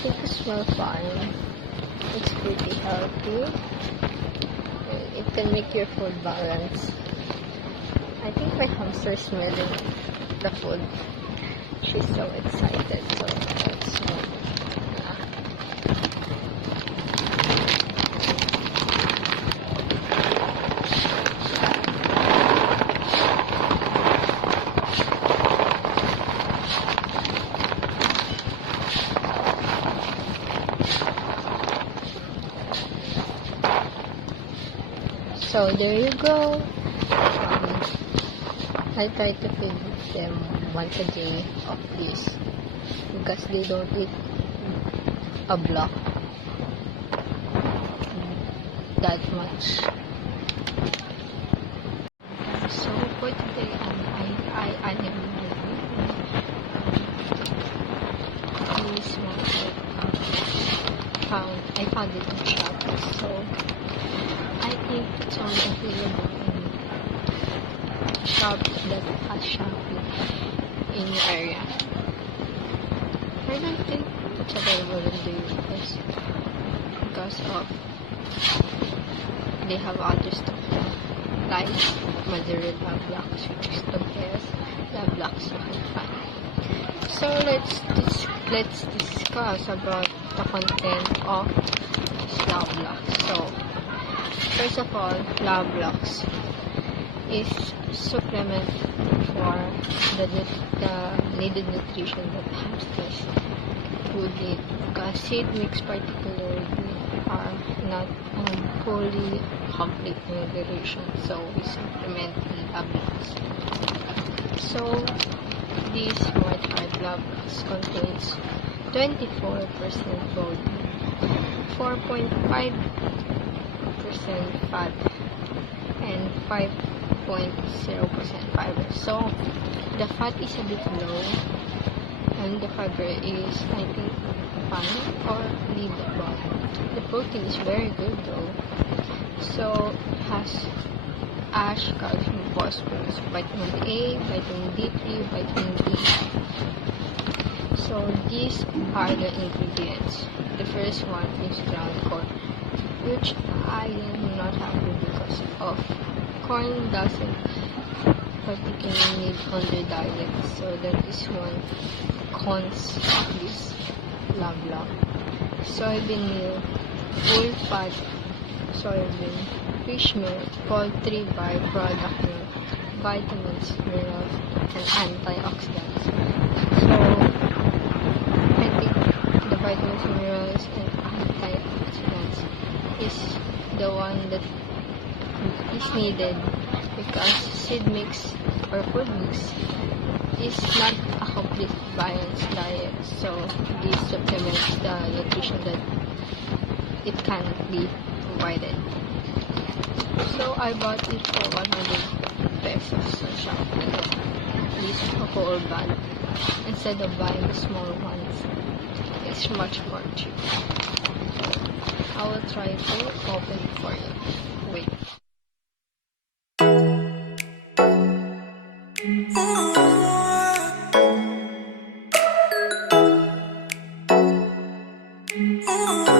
think it smells fine. It's pretty healthy. It can make your food balance. I think my hamster is smelling the food. She's so excited. So let's smell. So there you go. I try to feed them once a day of this because they don't eat a block that much. So for today, I am this one I found it in Shopee. So I think it's only available in shop that has Shopee in your area. I don't think it's available in the US because of they have other stuff like mozzarella blocks, which is the best blocks you can find. So let's discuss about the content of labblocks. So first of all, labblocks is supplement for the needed nutrition that hamsters would need because seed mix particularly are not fully complete nutrition, so we supplement labblocks. So this white hard labblocks contains 24% protein, 4.5% fat, and 5.0% fiber. So the fat is a bit low and the fiber is, I think, fine or leadable. The protein is very good though. So it has ash, calcium, phosphorus, vitamin A, vitamin D3, vitamin D. So these are the ingredients. The first one is ground corn, which I am not happy because of corn doesn't particularly need on their diet. So that is one cons of this lablock. Soybean meal, full fat soybean, fish meal, poultry byproduct milk, vitamins, minerals, and antioxidants. So I think the vitamins, minerals, and antioxidants is the one that is needed because seed mix or food mix is not a complete balanced diet, so this supplements the nutrition that it can be provided. So I bought it for 100 pesos on Shopee. This whole bag instead of buying the small ones. It's much more cheap. I will try to open it for you. Wait. Oh